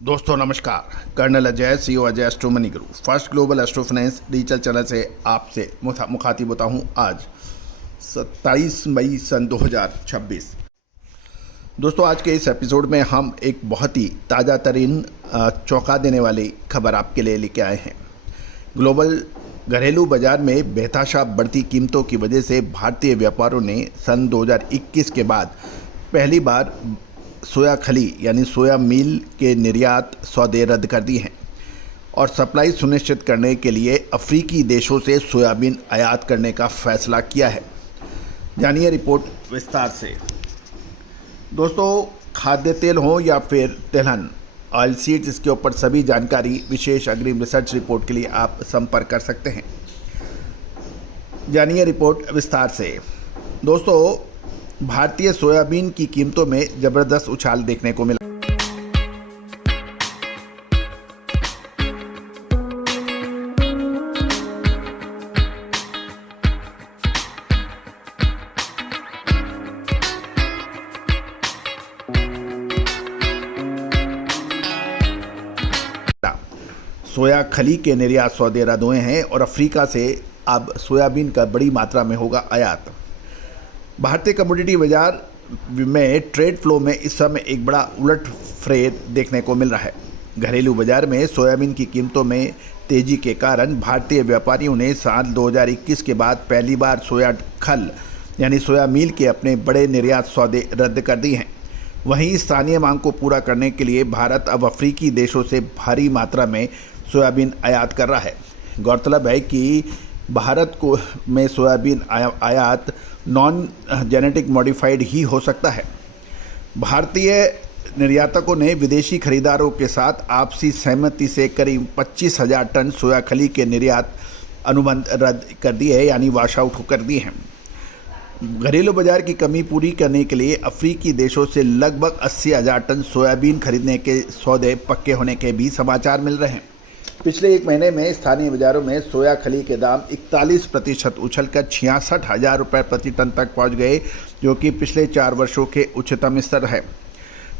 दोस्तों नमस्कार। Colonel Ajay, CEO Ajay astro money guru, first global astro finance digital channel से आपसे मुखातिब होता हूं। आज 27 मई सन 2026। दोस्तों आज के इस एपिसोड में हम एक बहुत ही ताज़ा तरीन चौंका देने वाली खबर आपके लिए लेके आए हैं। ग्लोबल घरेलू बाजार में बेतहाशा बढ़ती कीमतों की वजह से भारतीय व्यापारियों ने सन 2021 के बाद पहली बार सोया खली यानी सोया मील के निर्यात सौदे रद्द कर दिए हैं और सप्लाई सुनिश्चित करने के लिए अफ्रीकी देशों से सोयाबीन आयात करने का फैसला किया है। जानिए रिपोर्ट विस्तार से। दोस्तों खाद्य तेल हो या फिर तिलहन ऑयल सीड्स, इसके ऊपर सभी जानकारी विशेष अग्रिम रिसर्च रिपोर्ट के लिए आप संपर्क कर सकते हैं। जानिए रिपोर्ट विस्तार से। दोस्तों भारतीय सोयाबीन की कीमतों में जबरदस्त उछाल देखने को मिला। सोया खली के निर्यात सौदे रद्द हुए हैं और अफ्रीका से अब सोयाबीन का बड़ी मात्रा में होगा आयात। भारतीय कमोडिटी बाजार में ट्रेड फ्लो में इस समय एक बड़ा उलट फेर देखने को मिल रहा है। घरेलू बाजार में सोयाबीन की कीमतों में तेजी के कारण भारतीय व्यापारियों ने साल 2021 के बाद पहली बार सोया खल यानी सोया मील के अपने बड़े निर्यात सौदे रद्द कर दिए हैं। वहीं स्थानीय मांग को पूरा करने के लिए भारत अब अफ्रीकी देशों से भारी मात्रा में सोयाबीन आयात कर रहा है। गौरतलब है कि भारत को में सोयाबीन आयात नॉन जेनेटिक मॉडिफाइड ही हो सकता है। भारतीय निर्यातकों ने विदेशी खरीदारों के साथ आपसी सहमति से करीब 25,000 टन सोया खली के निर्यात अनुबंध रद्द कर दिए हैं यानी वॉश आउट कर दिए हैं। घरेलू बाजार की कमी पूरी करने के लिए अफ्रीकी देशों से लगभग 80,000 टन सोयाबीन खरीदने के सौदे पक्के होने के भी समाचार मिल रहे हैं। पिछले एक महीने में स्थानीय बाजारों में सोया खली के दाम 41% उछलकर 66,000 रुपये प्रति टन तक पहुंच गए, जो कि पिछले 4 वर्षों के उच्चतम स्तर है।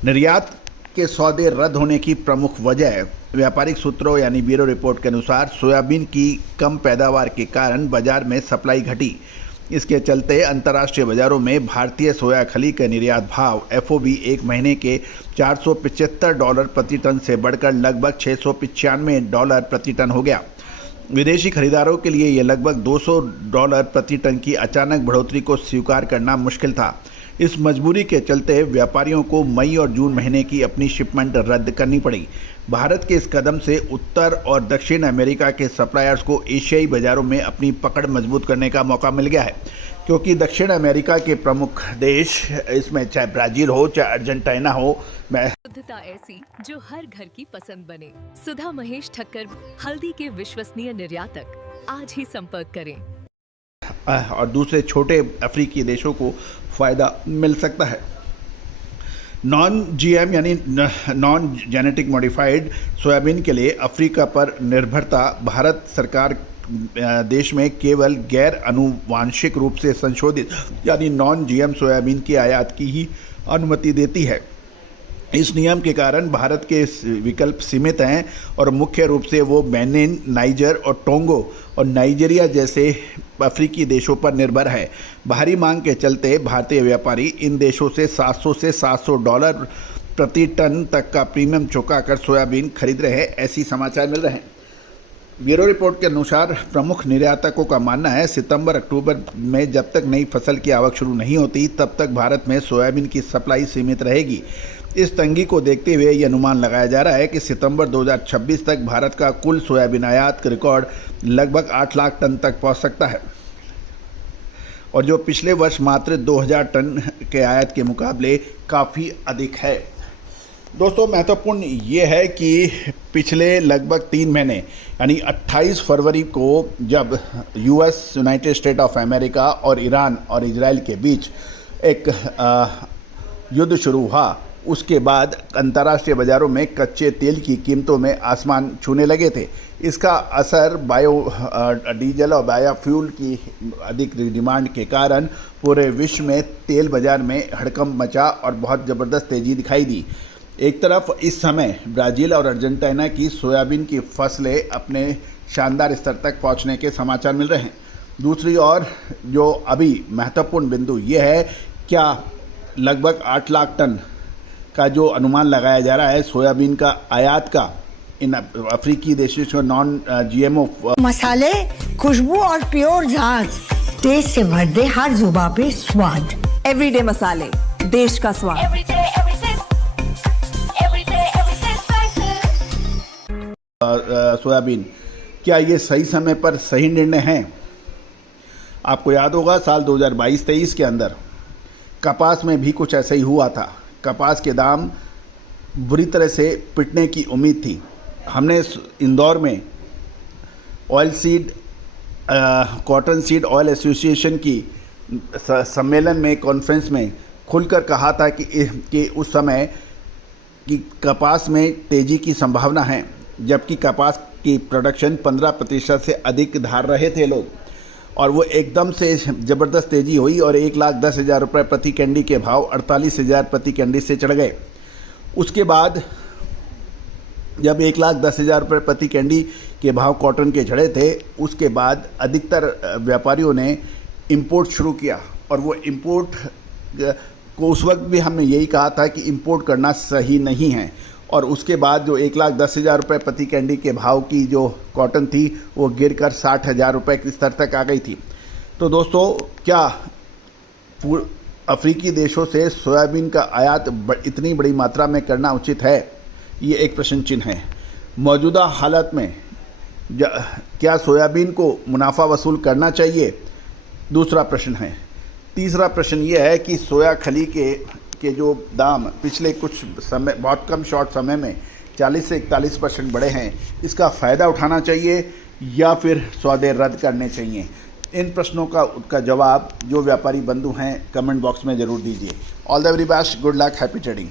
निर्यात के सौदे रद्द होने की प्रमुख वजह व्यापारिक सूत्रों यानी ब्यूरो रिपोर्ट के अनुसार सोयाबीन की कम पैदावार के कारण बाजार में सप्लाई घटी। इसके चलते अंतर्राष्ट्रीय बाजारों में भारतीय सोया खली का निर्यात भाव FOB एक महीने के $475 प्रति टन से बढ़कर लगभग $695 प्रति टन हो गया। विदेशी खरीदारों के लिए यह लगभग $200 प्रति टन की अचानक बढ़ोतरी को स्वीकार करना मुश्किल था। इस मजबूरी के चलते व्यापारियों को मई और जून महीने की अपनी शिपमेंट रद्द करनी पड़ी। भारत के इस कदम से उत्तर और दक्षिण अमेरिका के सप्लायर्स को एशियाई बाजारों में अपनी पकड़ मजबूत करने का मौका मिल गया है, क्योंकि दक्षिण अमेरिका के प्रमुख देश, इसमें चाहे ब्राजील हो चाहे अर्जेंटीना हो, शुद्धता ऐसी जो हर घर की पसंद बने। सुधा महेश ठक्कर, हल्दी के विश्वसनीय निर्यातक। आज ही संपर्क करें और दूसरे छोटे अफ्रीकी देशों को फायदा मिल सकता है। नॉन GM यानी नॉन जेनेटिक मॉडिफाइड सोयाबीन के लिए अफ्रीका पर निर्भरता भारत सरकार देश में केवल गैर आनुवांशिक रूप से संशोधित यानी नॉन GM सोयाबीन की आयात की ही अनुमति देती है। इस नियम के कारण भारत के विकल्प सीमित हैं और मुख्य रूप से वो बेनिन, नाइजर और टोंगो और नाइजीरिया जैसे अफ्रीकी देशों पर निर्भर है। भारी मांग के चलते भारतीय व्यापारी इन देशों से $700 से $700 प्रति टन तक का प्रीमियम चुकाकर सोयाबीन खरीद रहे हैं, ऐसी समाचार मिल रहे हैं। ब्यूरो रिपोर्ट के अनुसार प्रमुख निर्यातकों का मानना है सितंबर-अक्टूबर में जब तक नई फसल की आवक शुरू नहीं होती तब तक भारत में सोयाबीन की सप्लाई सीमित रहेगी। इस तंगी को देखते हुए ये अनुमान लगाया जा रहा है कि सितंबर 2026 तक भारत का कुल सोयाबीन आयात का रिकॉर्ड लगभग 8 लाख टन तक पहुंच सकता है, और जो पिछले वर्ष मात्र 2,000 टन के आयात के मुकाबले काफ़ी अधिक है। दोस्तों महत्वपूर्ण ये है कि पिछले लगभग 3 महीने यानी 28 फरवरी को जब US United state of America और ईरान और इजराइल के बीच एक युद्ध शुरू हुआ, उसके बाद अंतर्राष्ट्रीय बाजारों में कच्चे तेल की कीमतों में आसमान छूने लगे थे। इसका असर डीजल और बायोफ्यूल की अधिक डिमांड के कारण पूरे विश्व में तेल बाजार में हड़कंप मचा और बहुत ज़बरदस्त तेज़ी दिखाई दी। एक तरफ इस समय ब्राज़ील और अर्जेंटीना की सोयाबीन की फसलें अपने शानदार स्तर तक पहुंचने के समाचार मिल रहे हैं। दूसरी ओर जो अभी महत्वपूर्ण बिंदु ये है, क्या लगभग 8 लाख टन का जो अनुमान लगाया जा रहा है सोयाबीन का आयात का इन अफ्रीकी देशों से नॉन जीएमओ मसाले, खुशबू और प्योर झांझ टेस्ट से भर दे हर जुबां पे स्वाद। एवरीडे मसाले, देश का स्वाद। सोयाबीन, क्या ये सही समय पर सही निर्णय है? आपको याद होगा साल 2022-23 के अंदर कपास में भी कुछ ऐसा ही हुआ था। कपास के दाम बुरी तरह से पिटने की उम्मीद थी। हमने इंदौर में oil seed cotton seed oil association की सम्मेलन में कॉन्फ्रेंस में खुलकर कहा था कि उस समय कि कपास में तेज़ी की संभावना है, जबकि कपास की प्रोडक्शन 15% से अधिक धार रहे थे लोग, और वो एकदम से ज़बरदस्त तेज़ी हुई और 1,10,000 रुपये प्रति कैंडी के भाव 48,000 प्रति कैंडी से चढ़ गए। उसके बाद जब 1,10,000 रुपये प्रति कैंडी के भाव कॉटन के चढ़े थे, उसके बाद अधिकतर व्यापारियों ने इंपोर्ट शुरू किया, और वो इंपोर्ट को उस वक्त भी हमने यही कहा था कि इंपोर्ट करना सही नहीं है। और उसके बाद जो 1,10,000 रुपये प्रति कैंडी के भाव की जो कॉटन थी वो गिरकर 60,000 रुपये के स्तर तक आ गई थी। तो दोस्तों, क्या अफ्रीकी देशों से सोयाबीन का आयात इतनी बड़ी मात्रा में करना उचित है? ये एक प्रश्न चिन्ह है। मौजूदा हालत में क्या सोयाबीन को मुनाफा वसूल करना चाहिए? दूसरा प्रश्न है। तीसरा प्रश्न ये है कि सोया खली के जो दाम पिछले कुछ समय, बहुत कम शॉर्ट समय में 40 से 41% बढ़े हैं, इसका फ़ायदा उठाना चाहिए या फिर सौदे रद्द करने चाहिए? इन प्रश्नों का जवाब जो व्यापारी बंधु हैं कमेंट बॉक्स में ज़रूर दीजिए। All the very best, good luck, happy trading.